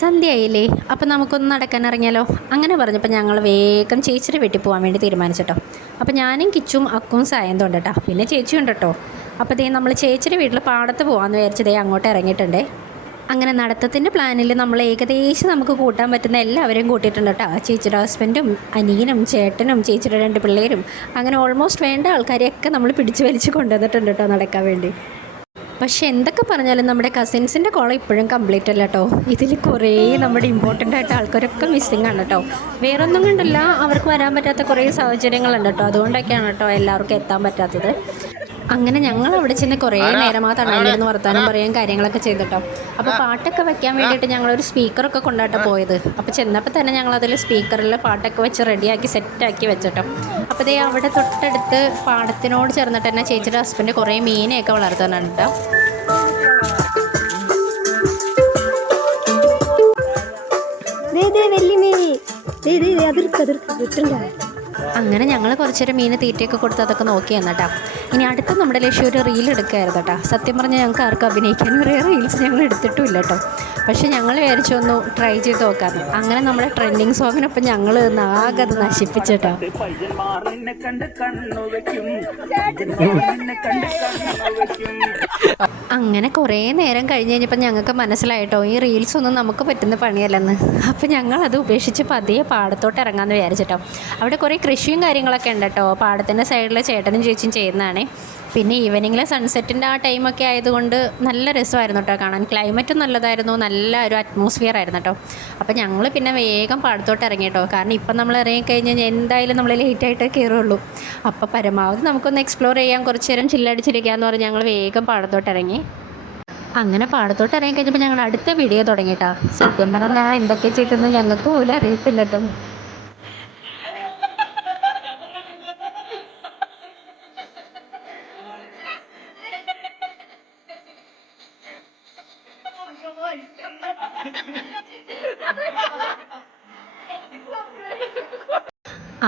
സന്ധ്യയായില്ലേ, അപ്പം നമുക്കൊന്ന് നടക്കാൻ ഇറങ്ങിയാലോ? അങ്ങനെ പറഞ്ഞപ്പോൾ ഞങ്ങൾ വേഗം ചേച്ചിയുടെ വീട്ടിൽ പോകാൻ വേണ്ടി തീരുമാനിച്ചിട്ടോ. അപ്പോൾ ഞാനും കിച്ചും അക്കും സായന്തും ഉണ്ട് കേട്ടോ, പിന്നെ ചേച്ചിയുണ്ട് കേട്ടോ. അപ്പോൾ ദേ നമ്മൾ ചേച്ചിയുടെ വീട്ടിൽ പാടത്ത് പോകാമെന്ന് വിചാരിച്ചതേ അങ്ങോട്ട് ഇറങ്ങിയിട്ടുണ്ടേ. അങ്ങനെ നടത്തത്തിൻ്റെ പ്ലാനിൽ നമ്മൾ ഏകദേശം നമുക്ക് കൂട്ടാൻ പറ്റുന്ന എല്ലാവരെയും കൂട്ടിയിട്ടുണ്ട് കേട്ടോ. ചേച്ചിയുടെ ഹസ്ബൻഡും അനിയനും ചേട്ടനും ചേച്ചിയുടെ 2 പിള്ളേരും അങ്ങനെ ഓൾമോസ്റ്റ് വേണ്ട ആൾക്കാരെയൊക്കെ നമ്മൾ പിടിച്ച് വലിച്ച് കൊണ്ടുവന്നിട്ടുണ്ട് കേട്ടോ നടക്കാൻ വേണ്ടി. പക്ഷെ എന്തൊക്കെ പറഞ്ഞാലും നമ്മുടെ കസിൻസിൻ്റെ കോളം ഇപ്പോഴും കംപ്ലീറ്റ് അല്ല കേട്ടോ. ഇതിൽ കുറേ നമ്മുടെ ഇമ്പോർട്ടൻ്റ് ആയിട്ട് ആൾക്കാരൊക്കെ മിസ്സിങ് ആണ് കേട്ടോ. വേറൊന്നും കൊണ്ടല്ല, അവർക്ക് വരാൻ പറ്റാത്ത കുറേ സാഹചര്യങ്ങളുണ്ട് കേട്ടോ. അതുകൊണ്ടൊക്കെയാണ് കേട്ടോ എല്ലാവർക്കും എത്താൻ പറ്റാത്തത്. അങ്ങനെ ഞങ്ങൾ അവിടെ ചെന്ന് കുറേ നേരം ആ തണലിരുന്ന് വർത്താനം പറയാൻ കാര്യങ്ങളൊക്കെ ചെയ്തിട്ടോ. അപ്പോൾ പാട്ടൊക്കെ വെക്കാൻ വേണ്ടിയിട്ട് ഞങ്ങളൊരു സ്പീക്കറൊക്കെ കൊണ്ടാട്ടോ പോയത്. അപ്പോൾ ചെന്നപ്പോൾ തന്നെ ഞങ്ങളതിൽ സ്പീക്കറിൽ പാട്ടൊക്കെ വെച്ച് റെഡിയാക്കി സെറ്റാക്കി വെച്ചിട്ടോ. അപ്പോൾ ദേ അവിടെ തൊട്ടടുത്ത് പാടത്തിനോട് ചേർന്നിട്ട് തന്നെ ചേച്ചിയുടെ ഹസ്ബൻഡ് കുറേ മീനെയൊക്കെ വളർത്താനാണ് കേട്ടോ. അങ്ങനെ ഞങ്ങൾ കുറച്ചേരം മീന് തീറ്റയൊക്കെ കൊടുത്ത് അതൊക്കെ നോക്കി എന്നിട്ടാ. ഇനി അടുത്ത നമ്മുടെ ലക്ഷ്യം ഒരു റീൽ എടുക്കുകയായിരുന്നു കേട്ടോ. സത്യം പറഞ്ഞാൽ ഞങ്ങൾക്ക് ആർക്കും അഭിനയിക്കാൻ ഒരു റീൽസ് ഞങ്ങൾ എടുത്തിട്ടുമില്ല കേട്ടോ. പക്ഷെ ഞങ്ങൾ വിചാരിച്ചു ഒന്ന് ട്രൈ ചെയ്ത് നോക്കാമെന്ന്. അങ്ങനെ നമ്മുടെ ട്രെൻഡിങ് സോങ്ങിനൊപ്പം ഞങ്ങൾ ആകെ അത് നശിപ്പിച്ചിട്ടോ. അങ്ങനെ കുറേ നേരം കഴിഞ്ഞ് കഴിഞ്ഞപ്പോൾ ഞങ്ങൾക്ക് മനസ്സിലായിട്ടോ ഈ റീൽസ് ഒന്നും നമുക്ക് പറ്റുന്ന പണിയല്ലെന്ന്. അപ്പോൾ ഞങ്ങളത് ഉപേക്ഷിച്ച് പതിയെ പാടത്തോട്ട് ഇറങ്ങാമെന്ന് വിചാരിച്ചിട്ടോ. അവിടെ കുറേ കൃഷിയും കാര്യങ്ങളൊക്കെ ഉണ്ട് കേട്ടോ. പാടത്തിൻ്റെ സൈഡിൽ ചേട്ടനും ചേച്ചിയും ചെയ്യുന്നതാണ്. പിന്നെ ഈവനിങ്ങിലെ സൺസെറ്റിൻ്റെ ആ ടൈമൊക്കെ ആയതുകൊണ്ട് നല്ല രസമായിരുന്നു കേട്ടോ കാണാൻ. ക്ലൈമറ്റും നല്ലതായിരുന്നു, നല്ല ഒരു അറ്റ്മോസ്ഫിയർ ആയിരുന്നു കേട്ടോ. അപ്പോൾ ഞങ്ങൾ പിന്നെ വേഗം പാടത്തോട്ട് ഇറങ്ങി കേട്ടോ. കാരണം ഇപ്പം നമ്മൾ ഇറങ്ങിക്കഴിഞ്ഞാൽ എന്തായാലും നമ്മൾ ലേറ്റായിട്ടേ കയറുള്ളൂ. അപ്പോൾ പരമാവധി നമുക്കൊന്ന് എക്സ്പ്ലോർ ചെയ്യാൻ കുറച്ച് നേരം ചില്ലടിച്ചിരിക്കാമെന്ന് പറഞ്ഞ് ഞങ്ങൾ വേഗം പാടത്തോട്ട് ഇറങ്ങി. അങ്ങനെ പാടത്തോട്ട് ഇറങ്ങി കഴിഞ്ഞപ്പോൾ ഞങ്ങൾ അടുത്ത വീഡിയോ തുടങ്ങിയിട്ടാ. സത്യം പറഞ്ഞാൽ എന്തൊക്കെ ചെയ്തെന്ന് ഞങ്ങൾക്ക് പോലും അറിയത്തില്ല കേട്ടോ.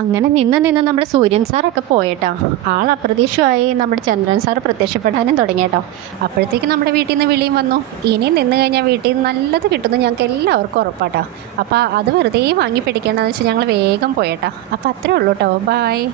അങ്ങനെ നിന്ന് നമ്മുടെ സൂര്യൻ സാറൊക്കെ പോയേട്ടോ. ആൾ അപ്രതീക്ഷിതമായി നമ്മുടെ ചന്ദ്രൻ സാർ പ്രത്യക്ഷപ്പെടാനും തുടങ്ങിയേട്ടോ. അപ്പോഴത്തേക്ക് നമ്മുടെ വീട്ടിൽ നിന്ന് വിളിയും വന്നു. ഇനിയും നിന്ന് കഴിഞ്ഞാൽ വീട്ടിൽ നിന്ന് നല്ലത് കിട്ടുന്നു ഞങ്ങൾക്ക് എല്ലാവർക്കും ഉറപ്പാട്ടോ. അപ്പോൾ അത് വെറുതെ വാങ്ങി പിടിക്കേണ്ടതെന്ന് വെച്ചാൽ ഞങ്ങൾ വേഗം പോയേട്ടോ. അപ്പോൾ അത്രേ ഉള്ളൂ കേട്ടോ. ബായ്.